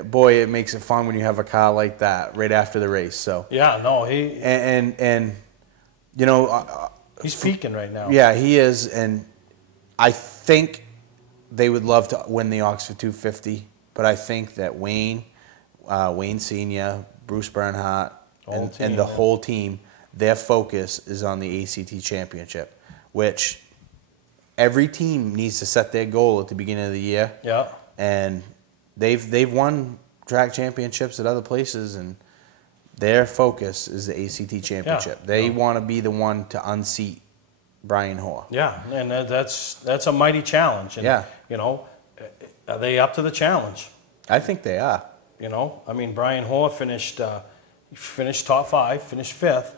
boy, it makes it fun when you have a car like that right after the race. So yeah, no, he's peaking right now. Yeah, he is, and I think they would love to win the Oxford 250, but I think that Wayne Sr., Bruce Bernhardt, and the whole team, their focus is on the ACT Championship, which every team needs to set their goal at the beginning of the year. Yeah. And they've won track championships at other places, and their focus is the ACT Championship. Yeah. They want to be the one to unseat Brian Hoare. Yeah, and that's a mighty challenge. And, are they up to the challenge? I think they are. I mean, Brian Hoare finished top 5, finished 5th.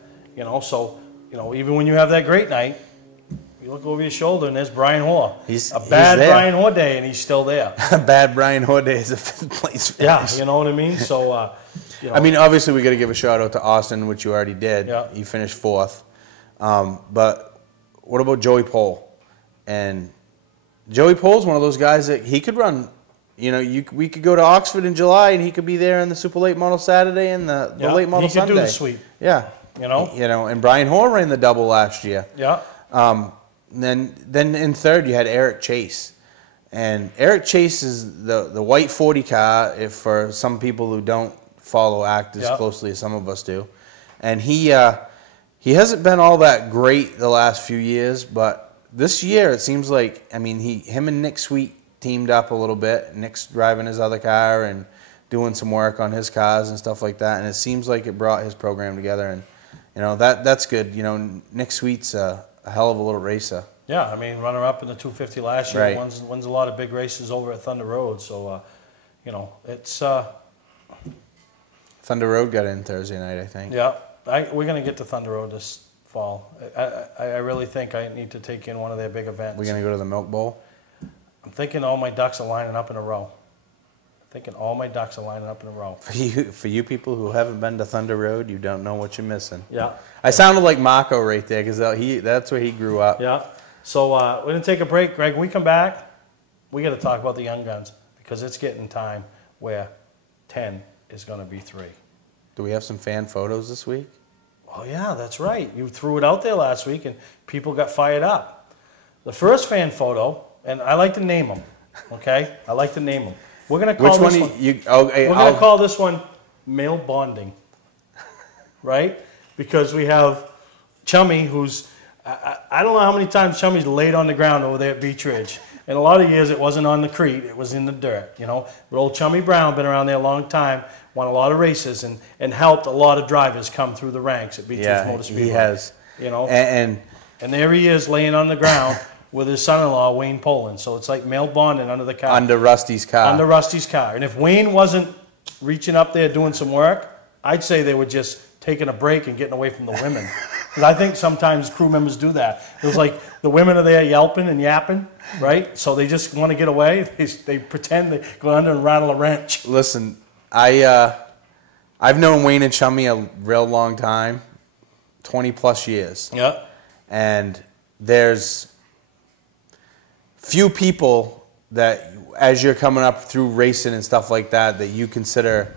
So even when you have that great night, you look over your shoulder and there's Brian Hoare. He's bad there. Brian Hoare day, and he's still there. A bad Brian Hoare day is a 5th place finish. Yeah, you know what I mean. So, I mean, obviously we got to give a shout out to Austin, which you already did. Yeah. He finished 4th. But what about Joey Pole? And Joey Pole's one of those guys that he could run. We could go to Oxford in July, and he could be there in the Super Late Model Saturday and the Late Model Sunday. He could do the sweep. Yeah. And Brian Hoare ran the double last year. Yeah. Then in 3rd you had Eric Chase. And Eric Chase is the white 40 car, for some people who don't follow ACT as closely as some of us do. And he hasn't been all that great the last few years, but this year it seems like, him and Nick Sweet teamed up a little bit. Nick's driving his other car and doing some work on his cars and stuff like that, and it seems like it brought his program together, and that's good. Nick Sweet's a hell of a little racer. Yeah, runner-up in the 250 last year, Right. wins a lot of big races over at Thunder Road, so, it's... Thunder Road got in Thursday night, I think. Yeah, we're going to get to Thunder Road this fall. I really think I need to take in one of their big events. We're going to go to the Milk Bowl? I'm thinking all my ducks are lining up in a row. For you people who haven't been to Thunder Road, you don't know what you're missing. Yeah. I sounded like Marco right there, because that's where he grew up. Yeah. So we're going to take a break. Greg, when we come back, we got to talk about the young guns, because it's getting time where 10 is going to be 3. Do we have some fan photos this week? Oh, yeah, that's right. You threw it out there last week, and people got fired up. The first fan photo, and I like to name them, okay? I like to name them. We're going to call this one. We're going to call this one male bonding, right? Because we have Chummy, who's I don't know how many times Chummy's laid on the ground over there at Beach Ridge. In a lot of years, it wasn't on the crete; it was in the dirt. But old Chummy Brown been around there a long time, won a lot of races, and helped a lot of drivers come through the ranks at Beach Ridge Motor Speedway. He has. And there he is laying on the ground with his son-in-law, Wayne Poland. So it's like male bonding under the car. Under Rusty's car. And if Wayne wasn't reaching up there doing some work, I'd say they were just taking a break and getting away from the women. Because I think sometimes crew members do that. It was like the women are there yelping and yapping, right? So they just want to get away. They pretend they go under and rattle a wrench. Listen, I've known Wayne and Chummy a real long time, 20 plus years. Yeah. And there's few people that, as you're coming up through racing and stuff like that, that you consider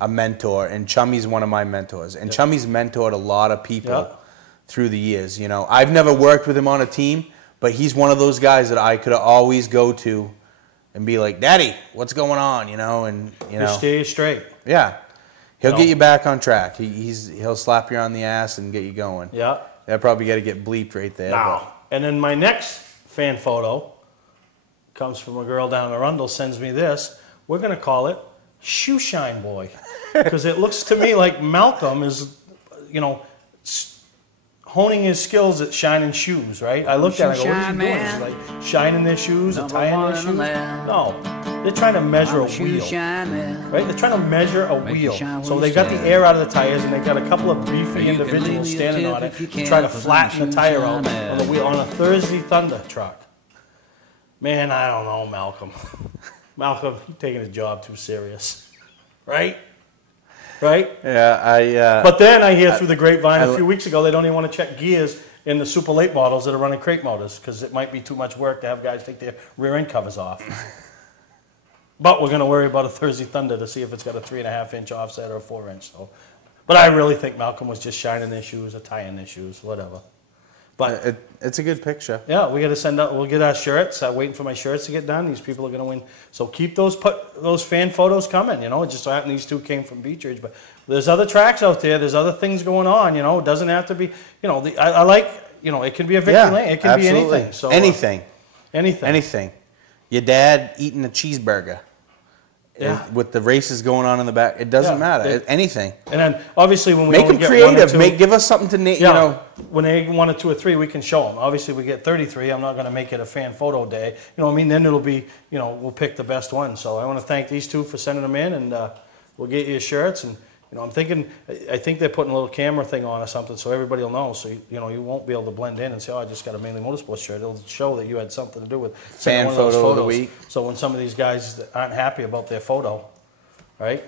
a mentor. And Chummy's one of my mentors. And Chummy's mentored a lot of people through the years. I've never worked with him on a team, But he's one of those guys that I could always go to and be like, Daddy, what's going on? You know, and He'll steer you straight. Yeah. He'll get you back on track. He'll slap you on the ass and get you going. Yeah. That probably got to get bleeped right there. Now, and then my next fan photo comes from a girl down in Arundel, sends me this. We're going to call it Shoe Shine Boy. Because it looks to me like Malcolm is, you know, honing his skills at shining shoes, right? I looked at it and I go, what is he doing? He's like shining their shoes or tying their shoes? No. They're trying to measure a wheel, right? They're trying to measure a wheel. So they got the air out of the tires, and they got a couple of beefy individuals standing on it to try to flatten the tire out on the wheel on a Thursday Thunder truck. Man, I don't know, Malcolm. Malcolm, you're taking his job too serious, right? Right? Yeah, But then I hear through the grapevine a few weeks ago they don't even want to check gears in the super late models that are running crate motors because it might be too much work to have guys take their rear end covers off. But we're going to worry about a Thursday Thunder to see if it's got a 3.5-inch offset or a 4-inch. So, but I really think Malcolm was just shining their shoes or tying their shoes, whatever. But it's a good picture. Yeah, we got to send out. We'll get our shirts. I'm waiting for my shirts to get done. These people are going to win. So keep those fan photos coming. You know, it just so happened these two came from Beech Ridge, but there's other tracks out there. There's other things going on. You know, it doesn't have to be. You know, I like. You know, it can be a victory lane. It can be anything. So anything. Anything. Your dad eating a cheeseburger. Yeah. With the races going on in the back, it doesn't matter. Anything. And then obviously when we make only them get creative, 1 or 2, give us something to name. You know, when they 1 or 2 or 3, we can show them. Obviously, we get 33. I'm not going to make it a fan photo day. You know what I mean? Then it'll be, you know, we'll pick the best one. So I want to thank these two for sending them in, and we'll get you your shirts. And you know, I think they're putting a little camera thing on or something, so everybody will know. So you know, you won't be able to blend in and say, "Oh, I just got a Mainly Motorsports shirt." It'll show that you had something to do with fan one of those photo photos. of the week. So when some of these guys that aren't happy about their photo, right?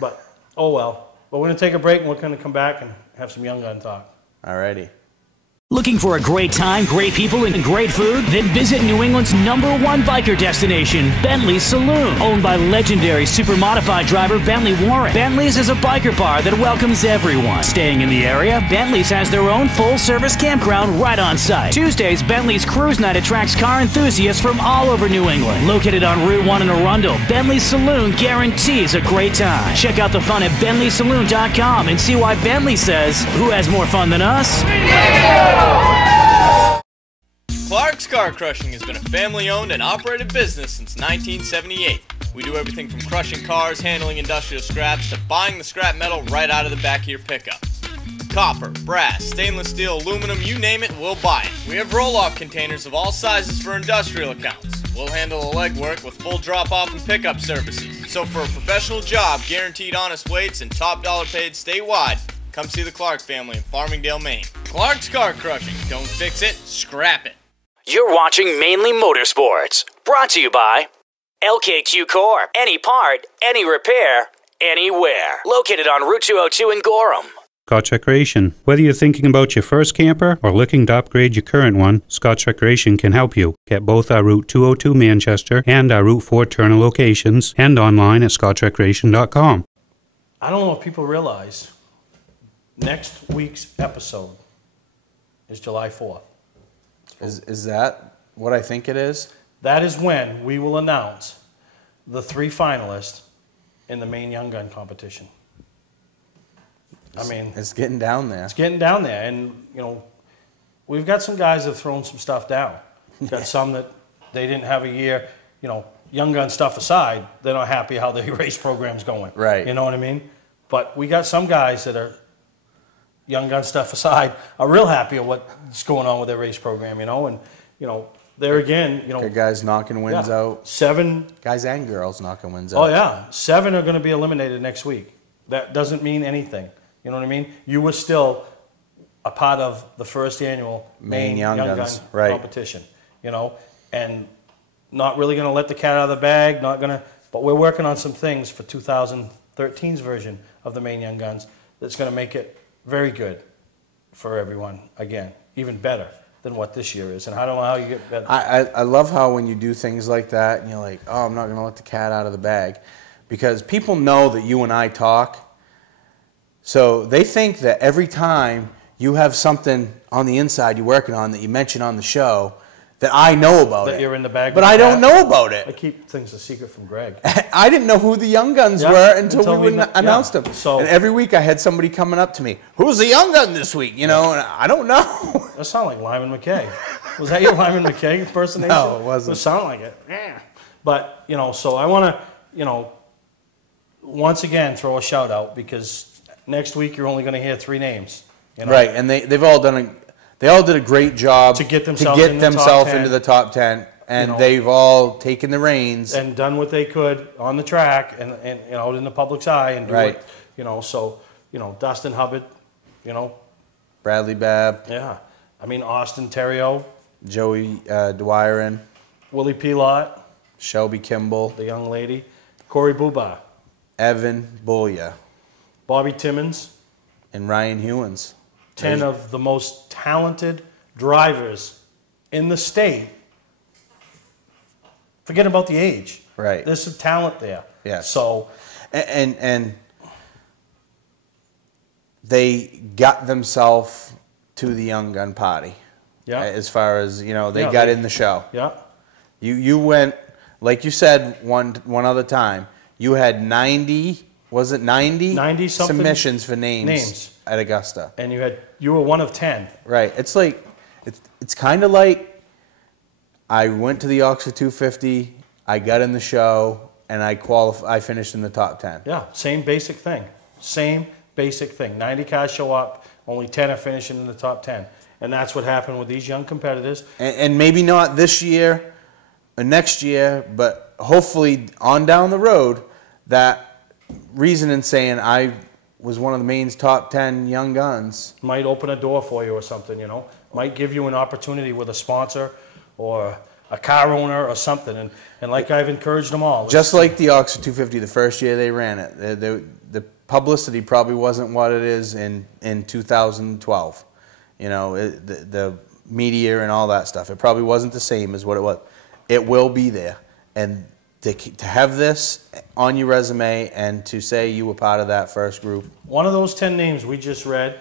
But oh well. But we're gonna take a break and we're gonna come back and have some Young Gun talk. Alrighty. Looking for a great time, great people, and great food? Then visit New England's #1 biker destination, Bentley Saloon. Owned by legendary super modified driver Bentley Warren. Bentley's is a biker bar that welcomes everyone. Staying in the area, Bentley's has their own full-service campground right on site. Tuesdays, Bentley's Cruise Night attracts car enthusiasts from all over New England. Located on Route 1 in Arundel, Bentley Saloon guarantees a great time. Check out the fun at BentleySaloon.com and see why Bentley says, who has more fun than us? Clark's Car Crushing has been a family-owned and operated business since 1978. We do everything from crushing cars, handling industrial scraps, to buying the scrap metal right out of the back of your pickup. Copper, brass, stainless steel, aluminum, you name it, we'll buy it. We have roll-off containers of all sizes for industrial accounts. We'll handle the legwork with full drop-off and pickup services. So for a professional job, guaranteed honest weights, and top dollar paid statewide, come see the Clark family in Farmingdale, Maine. Clark's Car Crushing. Don't fix it, scrap it. You're watching Mainly Motorsports, brought to you by LKQ Core. Any part, any repair, anywhere. Located on Route 202 in Gorham. Scotch Recreation. Whether you're thinking about your first camper or looking to upgrade your current one, Scotch Recreation can help you. Get both our Route 202 Manchester and our Route 4 Turner locations, and online at scotchrecreation.com. I don't know if people realize next week's episode is July 4th. Is that what I think it is? That is when we will announce the 3 finalists in the Maine Young Gun competition. I mean, it's getting down there. It's getting down there, and you know, we've got some guys that have thrown some stuff down. We've got some that they didn't have a year. You know, Young Gun stuff aside, they're not happy how the race program's going. Right. You know what I mean? But we got some guys that are, Young Gun stuff aside, are real happy at what's going on with their race program. You know, and you know, there again, you know, Got guys knocking wins out. 7 guys and girls knocking wins out. Oh yeah, 7 are going to be eliminated next week. That doesn't mean anything. You know what I mean? You were still a part of the first annual Maine Young Gun competition. You know, and not really going to let the cat out of the bag. Not going to, but we're working on some things for 2013's version of the Maine Young Guns that's going to make it very good for everyone. Again, even better than what this year is. And I don't know how you get better. I love how when you do things like that, and you're like, oh, I'm not going to let the cat out of the bag, because people know that you and I talk. So they think that every time you have something on the inside you're working on that you mention on the show, that I know about That it. you're in the bag But with I the don't cat. know about it. I keep things a secret from Greg. I didn't know who the Young Guns Yeah, were until we yeah. announced them. So- and every week I had somebody coming up to me, "Who's the Young Gun this week?" You know, and I don't know. That sounded like Lyman McKay. Was that your Lyman McKay impersonation? No, it wasn't. It sounded like it. Yeah. But, you know, so I want to, you know, once again throw a shout out because next week you're only going to hear 3 names. You know? Right, and they all did a great job To get themselves in the top themselves 10. into the top 10, and You know. they've all taken the reins. And done what they could on the track and you know, out in the public's eye and do Right. it, you know, so, you know, Dustin Hubbard, you know, Bradley Babb, yeah. I mean, Austin Terrio, Joey Dwyron, Willie Pilot, Shelby Kimball, the young lady, Corey Buba, Evan Bullia, Bobby Timmons, and Ryan Hewins. 10 of the most talented drivers in the state. Forget about the age. Right. There's some talent there. Yes. So, And they got themselves to the Young Gun party. Yeah. As far as, you know, they Yeah, got they- in the show. yeah. You went, like you said one other time, you had 90, was it 90? 90 something submissions for names at Augusta. And you were one of 10. Right. It's like, it's kind of like I went to the Oxford 250, I got in the show, and I finished in the top 10. Yeah, same basic thing. Same basic thing. 90 cars show up, only 10 are finishing in the top 10. And that's what happened with these young competitors. And maybe not this year or next year, but hopefully on down the road, that reason in saying I was one of the Maine's top 10 young guns might open a door for you or something, you know. Might give you an opportunity with a sponsor or a car owner or something. And like I've encouraged them all. Just like the Oxford 250, the first year they ran it, the publicity probably wasn't what it is in 2012. You know, the media and all that stuff. It probably wasn't the same as what it was. It will be there. And to have this on your resume and to say you were part of that first group. One of those 10 names we just read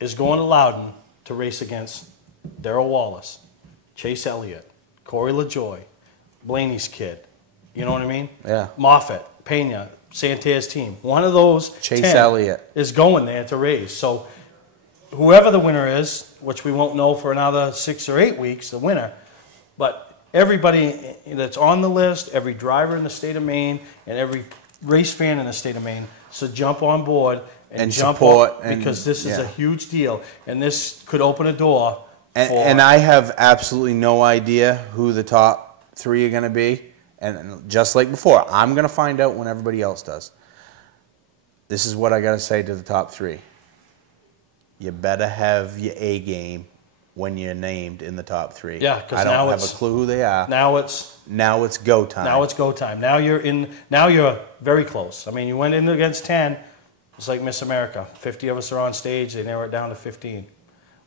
is going to Loudon to race against Darrell Wallace, Chase Elliott, Corey LaJoy, Blaney's kid. You know what I mean? Yeah. Moffitt, Pena, Santerre's team. One of those Chase 10 Elliott is going there to race. So whoever the winner is, which we won't know for another 6 or 8 weeks, the winner, but everybody that's on the list, every driver in the state of Maine, and every race fan in the state of Maine, so jump on board and jump support on, because this is yeah. a huge deal, and this could open a door for... And I have absolutely no idea who the top 3 are going to be. And just like before, I'm going to find out when everybody else does. This is what I got to say to the top 3. You better have your A game when you're named in the top 3. Yeah, because I now don't have a clue who they are. Now it's go time. Now it's go time. Now you're very close. I mean, you went in against 10. It's like Miss America. 50 of us are on stage. They narrow it down to 15.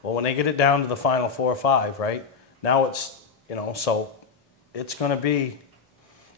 Well, when they get it down to the final 4 or 5, right? Now it's, you know, so it's going to be,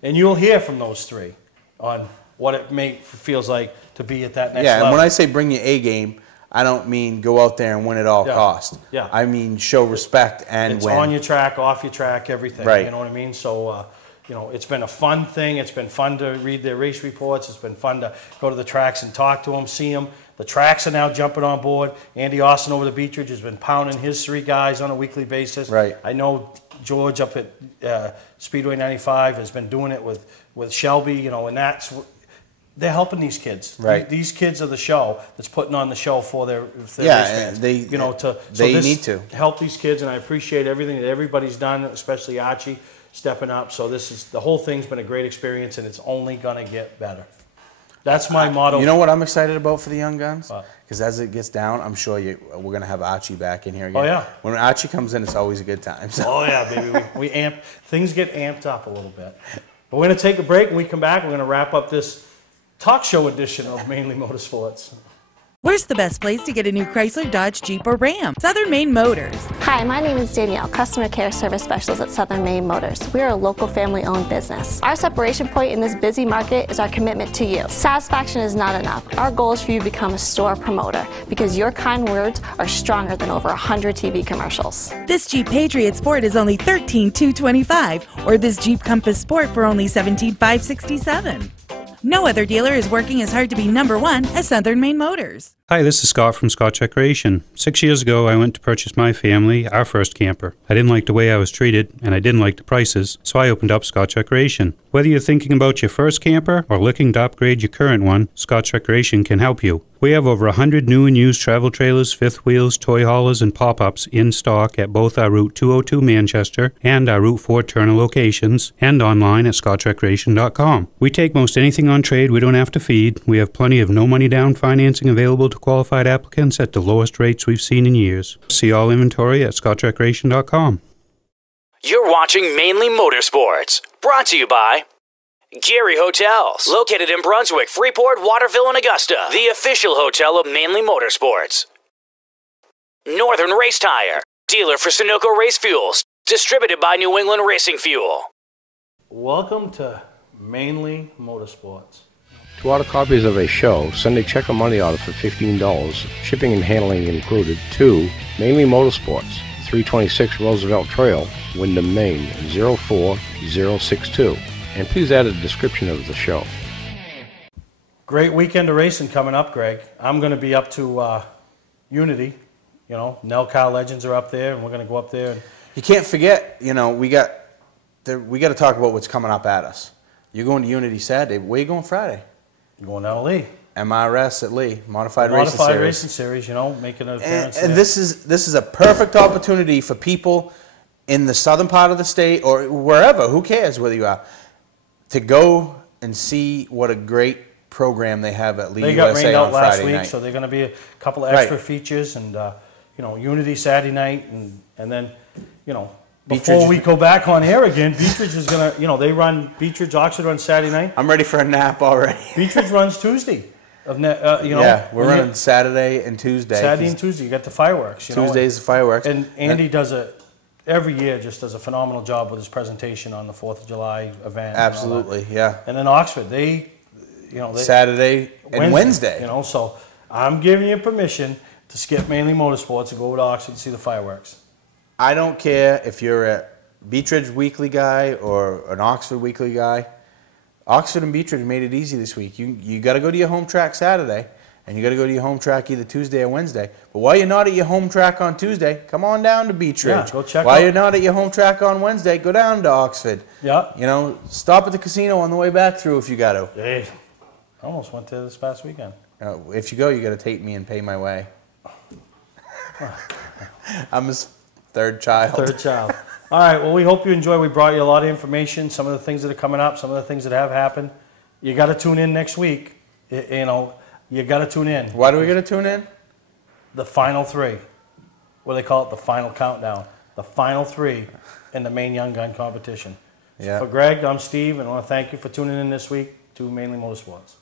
and you'll hear from those 3 on what it feels like to be at that next level. Yeah, and when I say bring your A game, I don't mean go out there and win at all cost. Yeah. I mean show respect and it's win. on your track, off your track, everything. Right. You know what I mean? So, you know, it's been a fun thing. It's been fun to read their race reports. It's been fun to go to the tracks and talk to them, see them. The tracks are now jumping on board. Andy Austin over the Beechridge has been pounding his 3 guys on a weekly basis. Right. I know George up at Speedway 95 has been doing it with Shelby, you know, and they're helping these kids. Right. These kids are the show that's putting on the show for their race fans. They need to help these kids, and I appreciate everything that everybody's done, especially Archie stepping up. So the whole thing's been a great experience, and it's only gonna get better. That's my motto. You know what I'm excited about for the young guns? Because as it gets down, I'm sure we're going to have Archie back in here again. Oh, yeah. When Archie comes in, it's always a good time. So. Oh, yeah, baby. Things get amped up a little bit. But we're going to take a break. When we come back, we're going to wrap up this talk show edition of Mainly Motorsports. Where's the best place to get a new Chrysler, Dodge, Jeep, or Ram? Southern Maine Motors. Hi, my name is Danielle, Customer Care Service Specialist at Southern Maine Motors. We are a local family-owned business. Our separation point in this busy market is our commitment to you. Satisfaction is not enough. Our goal is for you to become a store promoter because your kind words are stronger than over 100 TV commercials. This Jeep Patriot Sport is only $13,225, or this Jeep Compass Sport for only $17,567. No other dealer is working as hard to be #1 as Southern Maine Motors. Hi, this is Scott from Scott Recreation. 6 years ago, I went to purchase my family our first camper. I didn't like the way I was treated, and I didn't like the prices, so I opened up Scott Recreation. Whether you're thinking about your first camper or looking to upgrade your current one, Scott Recreation can help you. We have over 100 new and used travel trailers, fifth wheels, toy haulers, and pop-ups in stock at both our Route 202 Manchester and our Route 4 Turner locations, and online at scotchrecreation.com. We take most anything on trade we don't have to feed. We have plenty of no-money down financing available to qualified applicants at the lowest rates we've seen in years. See all inventory at scotchrecreation.com. You're watching Mainly Motorsports, brought to you by Gary Hotels, located in Brunswick, Freeport, Waterville, and Augusta, the official hotel of Mainly Motorsports. Northern Race Tire, dealer for Sunoco Race Fuels, distributed by New England Racing Fuel. Welcome to Mainly Motorsports. To order copies of a show, send a check or money order for $15, shipping and handling included, to Mainly Motorsports, 326 Roosevelt Trail, Windham, Maine, 04062. And please add a description of the show. Great weekend of racing coming up, Greg. I'm going to be up to Unity. You know, Nell Car Legends are up there, and we're going to go up there. And You can't forget, you know, we got to talk about what's coming up at us. You're going to Unity Saturday. Where are you going Friday? You're going down to Lee. MRS at Lee, Modified Racing Series, you know, making an appearance. And this is a perfect opportunity for people in the southern part of the state or wherever, who cares whether you are, to go and see what a great program they have at Lee They got USA rained on out last Friday week, night. so they're going to be a couple of extra features, and you know, Unity Saturday night, and then, you know, before we go back on air again, Beechridge is going to, you know, they run Beechridge, Oxford runs Saturday night. I'm ready for a nap already. Beechridge runs Tuesday. You know, yeah, we're running Saturday and Tuesday. Saturday and Tuesday, you got the fireworks. Tuesday's the fireworks. And Andy does every year just does a phenomenal job with his presentation on the 4th of July event. Absolutely, yeah. And then Oxford, Saturday and Wednesday. You know, so I'm giving you permission to skip Mainly Motorsports and go over to Oxford and see the fireworks. I don't care if you're a Beechridge Weekly guy or an Oxford Weekly guy. Oxford and Beechridge made it easy this week. You got to go to your home track Saturday, and you got to go to your home track either Tuesday or Wednesday. But while you're not at your home track on Tuesday, come on down to Beechridge. Yeah, go check While out. you're not at your home track on Wednesday, go down to Oxford. Yeah. You know, stop at the casino on the way back through if you got to. Hey, I almost went there this past weekend. If you go, you got to take me and pay my way. I'm his third child. All right, well, we hope you enjoy. We brought you a lot of information, some of the things that are coming up, some of the things that have happened. You got to tune in next week. You know, you got to tune in. Why do we got to tune in? The final three. What do they call it? The final countdown. The final three in the Maine Young Gun competition. Yeah. So for Greg, I'm Steve, and I want to thank you for tuning in this week to Mainly Motorsports.